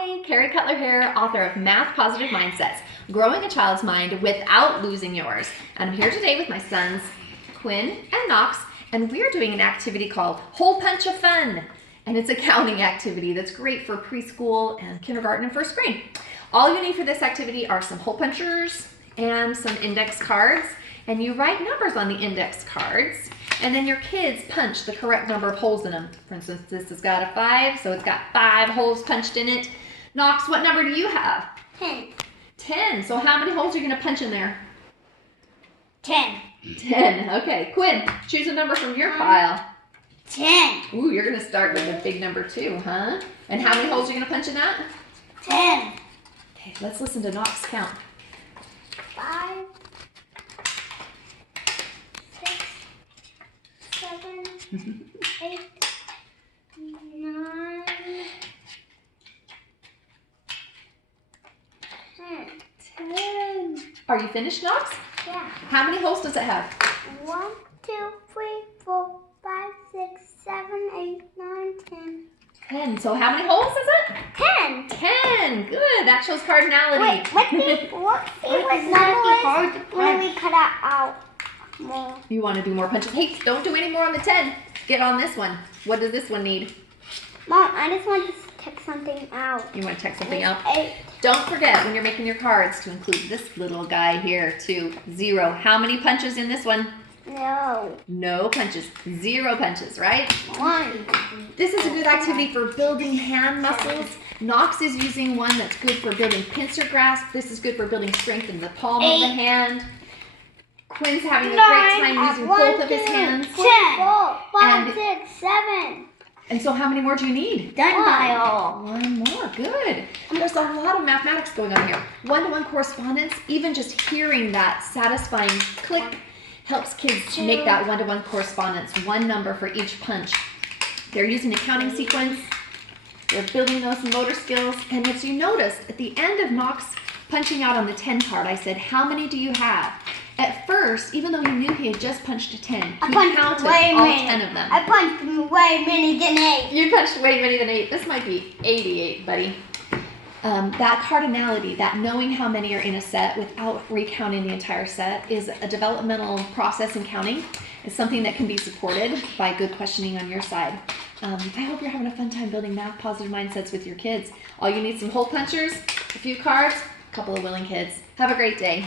Hi, Carrie Cutler here, author of Math Positive Mindsets, Growing a Child's Mind Without Losing Yours. And I'm here today with my sons, Quinn and Knox, and we're doing an activity called Hole Punch of Fun. And it's a counting activity that's great for preschool and kindergarten and first grade. All you need for this activity are some hole punchers and some index cards. And you write numbers on the index cards, and then your kids punch the correct number of holes in them. For instance, this has got a 5, so it's got 5 holes punched in it. Knox, what number do you have? 10. 10. So how many holes are you going to punch in there? 10. 10. Okay. Quinn, choose a number from your pile. 10. Ooh, you're going to start with a big number too, huh? And how many holes are you going to punch in that? 10. Okay, let's listen to Knox count. 5, 6, 7, 8, 9, 10. Are you finished, Knox? Yeah. How many holes does it have? 1, 2, 3, 4, 5, 6, 7, 8, 9, 10. 10. So how many holes is it? 10. 10. Good. That shows cardinality. Wait, what number is when we cut out more? You want to do more punches? Hey, don't do any more on the 10. Get on this one. What does this one need? Mom, I just want to check something out. You want to check something out? 8. Don't forget when you're making your cards to include this little guy here too. 0. How many punches in this one? No. No punches. 0 punches, right? 1. This is a good activity for building hand muscles. Knox is using one that's good for building pincer grasp. This is good for building strength in the palm of the hand. Quinn's having a great time using both of his hands. 4, 5, 6, 7. And so how many more do you need? Done by all. 1 more. Good. There's a lot of mathematics going on here. One-to-one correspondence, even just hearing that satisfying click helps kids to make that one-to-one correspondence, one number for each punch. They're using a counting sequence. They're building those motor skills. And as you notice, at the end of Knox punching out on the 10 card, I said, how many do you have? At first, even though he knew he had just punched a 10, he counted all 10 of them. I punched way many than 8. You punched way many than 8. This might be 88, buddy. That cardinality, that knowing how many are in a set without recounting the entire set, is a developmental process in counting. It's something that can be supported by good questioning on your side. I hope you're having a fun time building math positive mindsets with your kids. All you need is some hole punchers, a few cards, a couple of willing kids. Have a great day.